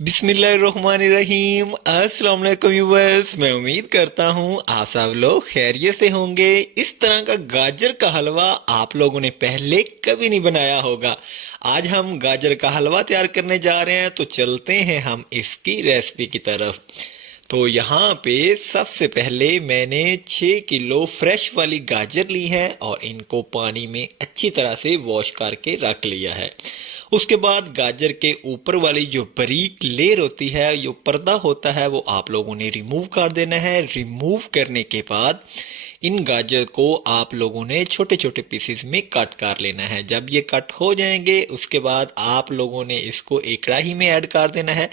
बिस्मिल्लाहिर्रहमानिर्रहीम। अस्सलाम वालेकुम व्यूअर्स, मैं उम्मीद करता हूँ आप सब लोग खैरियत से होंगे। इस तरह का गाजर का हलवा आप लोगों ने पहले कभी नहीं बनाया होगा। आज हम गाजर का हलवा तैयार करने जा रहे हैं, तो चलते हैं हम इसकी रेसिपी की तरफ। तो यहाँ पे सबसे पहले मैंने 6 किलो फ्रेश वाली गाजर ली है और इनको पानी में अच्छी तरह से वॉश करके रख लिया है। उसके बाद गाजर के ऊपर वाली जो बारीक लेयर होती है, जो पर्दा होता है, वो आप लोगों ने रिमूव कर देना है। रिमूव करने के बाद इन गाजर को आप लोगों ने छोटे छोटे पीसेस में कट कर लेना है। जब ये कट हो जाएंगे उसके बाद आप लोगों ने इसको एक कढ़ाई में ऐड कर देना है।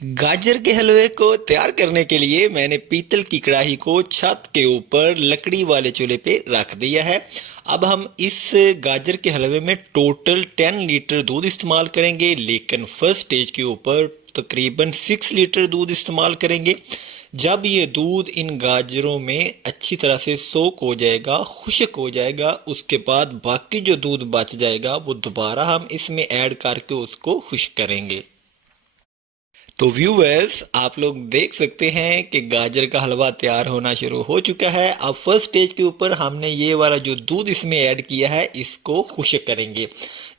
गाजर के हलवे को तैयार करने के लिए मैंने पीतल की कढ़ाई को छत के ऊपर लकड़ी वाले चूल्हे पे रख दिया है। अब हम इस गाजर के हलवे में टोटल 10 लीटर दूध इस्तेमाल करेंगे, लेकिन फर्स्ट स्टेज के ऊपर तकरीबन 6 लीटर दूध इस्तेमाल करेंगे। जब ये दूध इन गाजरों में अच्छी तरह से सोक हो जाएगा, खुश्क हो जाएगा, उसके बाद बाकी जो दूध बच जाएगा वो दोबारा हम इसमें ऐड करके उसको खुश्क करेंगे। तो व्यूअर्स, आप लोग देख सकते हैं कि गाजर का हलवा तैयार होना शुरू हो चुका है। अब फर्स्ट स्टेज के ऊपर हमने ये वाला जो दूध इसमें ऐड किया है, इसको खुश्क करेंगे।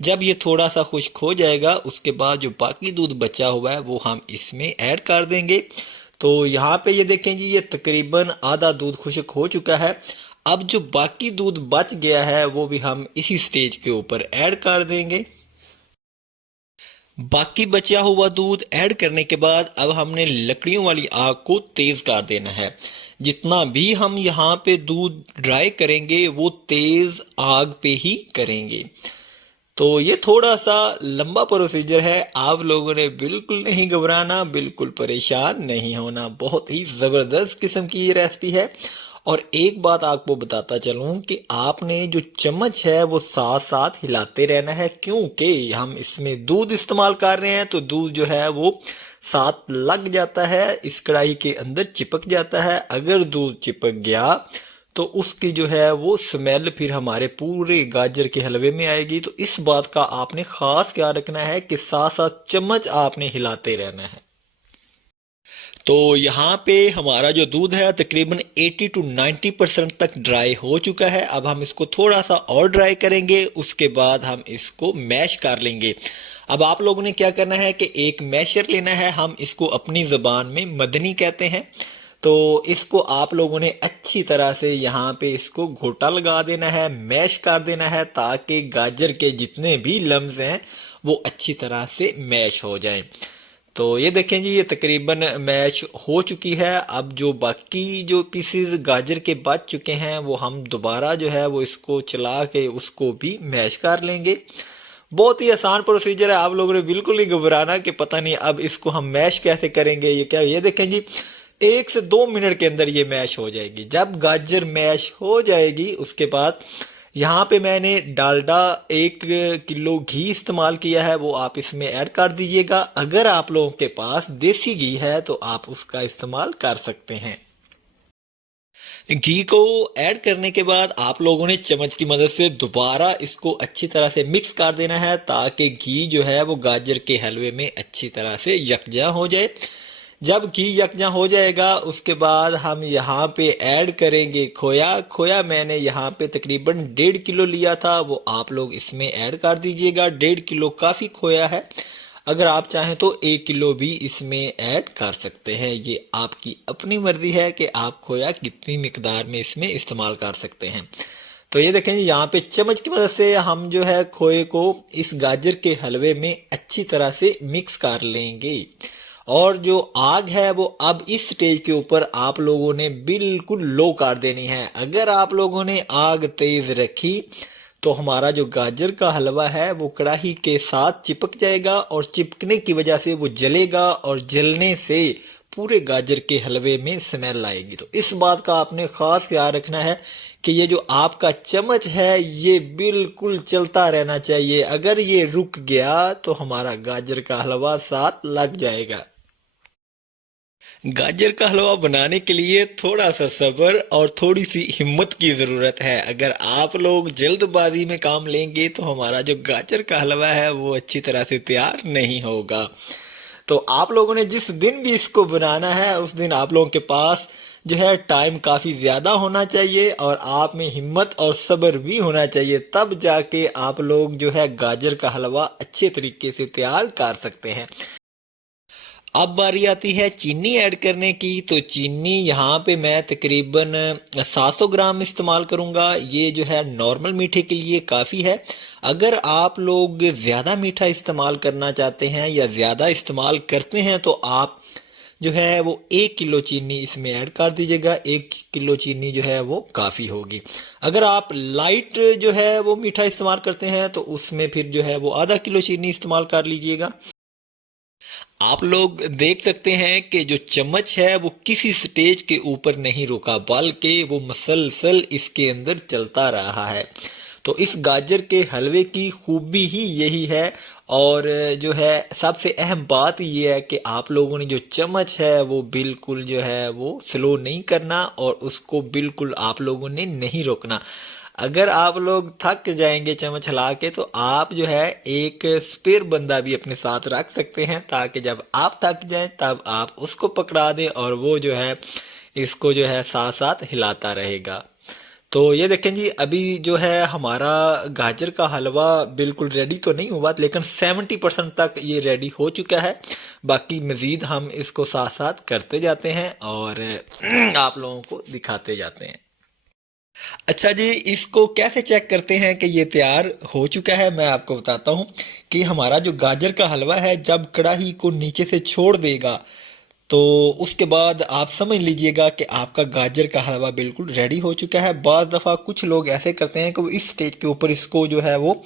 जब ये थोड़ा सा खुश्क हो जाएगा उसके बाद जो बाकी दूध बचा हुआ है वो हम इसमें ऐड कर देंगे। तो यहाँ पे ये देखें जी, ये तकरीबन आधा दूध खुश्क हो चुका है। अब जो बाकी दूध बच गया है वो भी हम इसी स्टेज के ऊपर ऐड कर देंगे। बाकी बचा हुआ दूध ऐड करने के बाद अब हमने लकड़ियों वाली आग को तेज कर देना है। जितना भी हम यहाँ पे दूध ड्राई करेंगे वो तेज आग पे ही करेंगे। तो ये थोड़ा सा लंबा प्रोसीजर है, आप लोगों ने बिल्कुल नहीं घबराना, बिल्कुल परेशान नहीं होना। बहुत ही ज़बरदस्त किस्म की ये रेसिपी है। और एक बात आपको बताता चलूं कि आपने जो चम्मच है वो साथ साथ हिलाते रहना है, क्योंकि हम इसमें दूध इस्तेमाल कर रहे हैं तो दूध जो है वो साथ लग जाता है, इस कढ़ाई के अंदर चिपक जाता है। अगर दूध चिपक गया तो उसकी जो है वो स्मेल फिर हमारे पूरे गाजर के हलवे में आएगी। तो इस बात का आपने खास ख्याल रखना है कि साथ साथ चम्मच आपने हिलाते रहना है। तो यहाँ पे हमारा जो दूध है तकरीबन 80 to 90% तक ड्राई हो चुका है। अब हम इसको थोड़ा सा और ड्राई करेंगे, उसके बाद हम इसको मैश कर लेंगे। अब आप लोगों ने क्या करना है कि एक मैशर लेना है, हम इसको अपनी ज़बान में मदनी कहते हैं। तो इसको आप लोगों ने अच्छी तरह से यहाँ पे इसको घोटा लगा देना है, मैश कर देना है, ताकि गाजर के जितने भी लम्स हैं वो अच्छी तरह से मैश हो जाएं। तो ये देखें जी, ये तकरीबन मैश हो चुकी है। अब जो बाकी जो पीसेस गाजर के बच चुके हैं वो हम दोबारा जो है वो इसको चला के उसको भी मैश कर लेंगे। बहुत ही आसान प्रोसीजर है, आप लोगों ने बिल्कुल नहीं घबराना कि पता नहीं अब इसको हम मैश कैसे करेंगे। ये क्या, ये देखें जी, 1 से 2 मिनट के अंदर ये मैश हो जाएगी। जब गाजर मैश हो जाएगी उसके बाद यहाँ पे मैंने डालडा 1 किलो घी इस्तेमाल किया है, वो आप इसमें ऐड कर दीजिएगा। अगर आप लोगों के पास देसी घी है तो आप उसका इस्तेमाल कर सकते हैं। घी को ऐड करने के बाद आप लोगों ने चम्मच की मदद से दोबारा इसको अच्छी तरह से मिक्स कर देना है, ताकि घी जो है वो गाजर के हलवे में अच्छी तरह से यकजा हो जाए। जब घी यकजा हो जाएगा उसके बाद हम यहाँ पे ऐड करेंगे खोया। खोया मैंने यहाँ पे तकरीबन 1.5 किलो लिया था, वो आप लोग इसमें ऐड कर दीजिएगा। 1.5 किलो काफ़ी खोया है, अगर आप चाहें तो 1 किलो भी इसमें ऐड कर सकते हैं। ये आपकी अपनी मर्जी है कि आप खोया कितनी मिकदार में इसमें इस्तेमाल कर सकते हैं। तो ये देखें यहाँ पे चम्मच की मदद से हम जो है खोए को इस गाजर के हलवे में अच्छी तरह से मिक्स कर लेंगे। और जो आग है वो अब इस स्टेज के ऊपर आप लोगों ने बिल्कुल लो कर देनी है। अगर आप लोगों ने आग तेज रखी तो हमारा जो गाजर का हलवा है वो कढ़ाई के साथ चिपक जाएगा, और चिपकने की वजह से वो जलेगा, और जलने से पूरे गाजर के हलवे में स्मेल आएगी। तो इस बात का आपने खास ख्याल रखना है कि ये जो आपका चम्मच है ये बिल्कुल चलता रहना चाहिए। अगर ये रुक गया तो हमारा गाजर का हलवा साथ लग जाएगा। गाजर का हलवा बनाने के लिए थोड़ा सा सब्र और थोड़ी सी हिम्मत की ज़रूरत है। अगर आप लोग जल्दबाजी में काम लेंगे तो हमारा जो गाजर का हलवा है वो अच्छी तरह से तैयार नहीं होगा। तो आप लोगों ने जिस दिन भी इसको बनाना है उस दिन आप लोगों के पास जो है टाइम काफ़ी ज़्यादा होना चाहिए और आप में हिम्मत और सब्र भी होना चाहिए, तब जाके आप लोग जो है गाजर का हलवा अच्छे तरीके से तैयार कर सकते हैं। अब बारी आती है चीनी ऐड करने की। तो चीनी यहाँ पे मैं तकरीबन 700 ग्राम इस्तेमाल करूँगा। ये जो है नॉर्मल मीठे के लिए काफ़ी है। अगर आप लोग ज़्यादा मीठा इस्तेमाल करना चाहते हैं या ज़्यादा इस्तेमाल करते हैं तो आप जो है वो 1 किलो चीनी इसमें ऐड कर दीजिएगा। 1 किलो चीनी जो है वो काफ़ी होगी। अगर आप लाइट जो है वो मीठा इस्तेमाल करते हैं तो उसमें फिर जो है वो आधा किलो चीनी इस्तेमाल कर लीजिएगा। आप लोग देख सकते हैं कि जो चम्मच है वो किसी स्टेज के ऊपर नहीं रुका, बल्कि वो मसलसल इसके अंदर चलता रहा है। तो इस गाजर के हलवे की खूबी ही यही है। और जो है सबसे अहम बात ये है कि आप लोगों ने जो चम्मच है वो बिल्कुल जो है वो स्लो नहीं करना और उसको बिल्कुल आप लोगों ने नहीं रोकना। अगर आप लोग थक जाएंगे चम्मच हिला के तो आप जो है एक स्पेयर बंदा भी अपने साथ रख सकते हैं, ताकि जब आप थक जाएं तब आप उसको पकड़ा दें और वो जो है इसको जो है साथ साथ हिलाता रहेगा। तो ये देखें जी, अभी जो है हमारा गाजर का हलवा बिल्कुल रेडी तो नहीं हुआ, लेकिन 70% तक ये रेडी हो चुका है। बाकी मज़ीद हम इसको साथ साथ करते जाते हैं और आप लोगों को दिखाते जाते हैं। अच्छा जी, इसको कैसे चेक करते हैं कि ये तैयार हो चुका है? मैं आपको बताता हूँ कि हमारा जो गाजर का हलवा है जब कढ़ाई को नीचे से छोड़ देगा तो उसके बाद आप समझ लीजिएगा कि आपका गाजर का हलवा बिल्कुल रेडी हो चुका है। बाज़ दफ़ा कुछ लोग ऐसे करते हैं कि वो इस स्टेज के ऊपर इसको जो है वो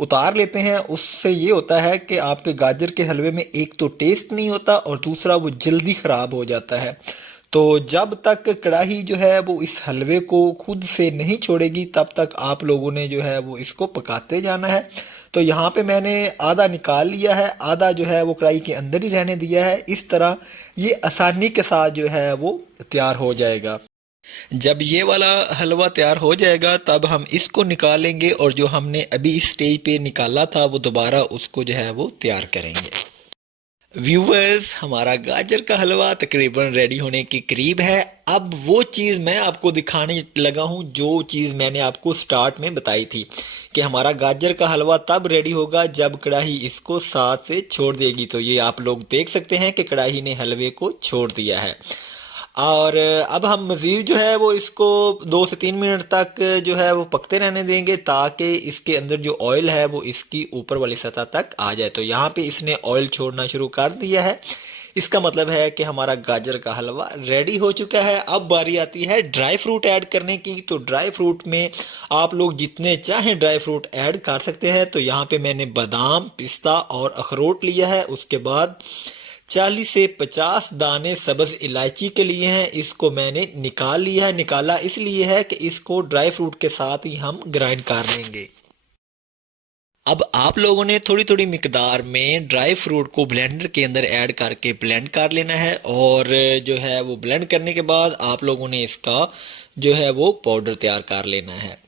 उतार लेते हैं। उससे ये होता है कि आपके गाजर के हलवे में एक तो टेस्ट नहीं होता और दूसरा वो जल्दी ख़राब हो जाता है। तो जब तक कढ़ाई जो है वो इस हलवे को खुद से नहीं छोड़ेगी तब तक आप लोगों ने जो है वो इसको पकाते जाना है। तो यहाँ पे मैंने आधा निकाल लिया है, आधा जो है वो कढ़ाई के अंदर ही रहने दिया है। इस तरह ये आसानी के साथ जो है वो तैयार हो जाएगा। जब ये वाला हलवा तैयार हो जाएगा तब हम इसको निकालेंगे और जो हमने अभी इस स्टेज पे निकाला था वो दोबारा उसको जो है वो तैयार करेंगे। व्यूवर्स, हमारा गाजर का हलवा तकरीबन रेडी होने के करीब है। अब वो चीज़ मैं आपको दिखाने लगा हूँ जो चीज़ मैंने आपको स्टार्ट में बताई थी कि हमारा गाजर का हलवा तब रेडी होगा जब कढ़ाई इसको साथ से छोड़ देगी। तो ये आप लोग देख सकते हैं कि कढ़ाई ने हलवे को छोड़ दिया है। और अब हम मज़ीद जो है वो इसको 2 से 3 मिनट तक जो है वो पकते रहने देंगे ताकि इसके अंदर जो ऑयल है वो इसकी ऊपर वाली सतह तक आ जाए। तो यहाँ पे इसने ऑयल छोड़ना शुरू कर दिया है। इसका मतलब है कि हमारा गाजर का हलवा रेडी हो चुका है। अब बारी आती है ड्राई फ्रूट ऐड करने की। तो ड्राई फ्रूट में आप लोग जितने चाहें ड्राई फ्रूट ऐड कर सकते हैं। तो यहाँ पे मैंने बादाम, पिस्ता और अखरोट लिया है। उसके बाद 40 से 50 दाने सब्ज़ इलायची के लिए हैं, इसको मैंने निकाल लिया है। निकाला इसलिए है कि इसको ड्राई फ्रूट के साथ ही हम ग्राइंड कर लेंगे। अब आप लोगों ने थोड़ी थोड़ी मिकदार में ड्राई फ्रूट को ब्लेंडर के अंदर ऐड करके ब्लेंड कर लेना है और जो है वो ब्लेंड करने के बाद आप लोगों ने इसका जो है वो पाउडर तैयार कर लेना है।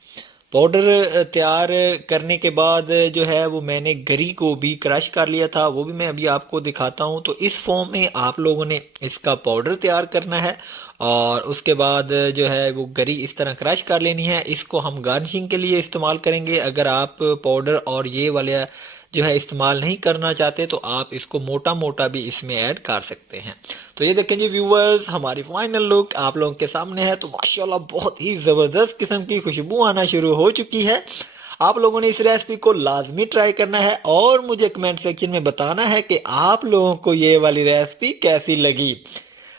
पाउडर तैयार करने के बाद जो है वो मैंने गरी को भी क्रश कर लिया था, वो भी मैं अभी आपको दिखाता हूँ। तो इस फॉर्म में आप लोगों ने इसका पाउडर तैयार करना है और उसके बाद जो है वो गरी इस तरह क्रश कर लेनी है। इसको हम गार्निशिंग के लिए इस्तेमाल करेंगे। अगर आप पाउडर और ये वाले जो है इस्तेमाल नहीं करना चाहते तो आप इसको मोटा मोटा भी इसमें ऐड कर सकते हैं। तो ये देखें जी व्यूवर्स, हमारी फाइनल लुक आप लोगों के सामने है। तो माशाल्लाह बहुत ही ज़बरदस्त किस्म की खुशबू आना शुरू हो चुकी है। आप लोगों ने इस रेसिपी को लाजमी ट्राई करना है और मुझे कमेंट सेक्शन में बताना है कि आप लोगों को ये वाली रेसिपी कैसी लगी।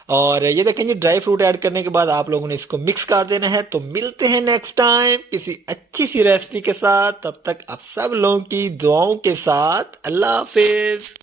और ये देखें जी ड्राई फ्रूट ऐड करने के बाद आप लोगों ने इसको मिक्स कर देना है। तो मिलते हैं नेक्स्ट टाइम किसी अच्छी सी रेसिपी के साथ। तब तक आप सब लोगों की दुआओं के साथ अल्लाह हाफिज़।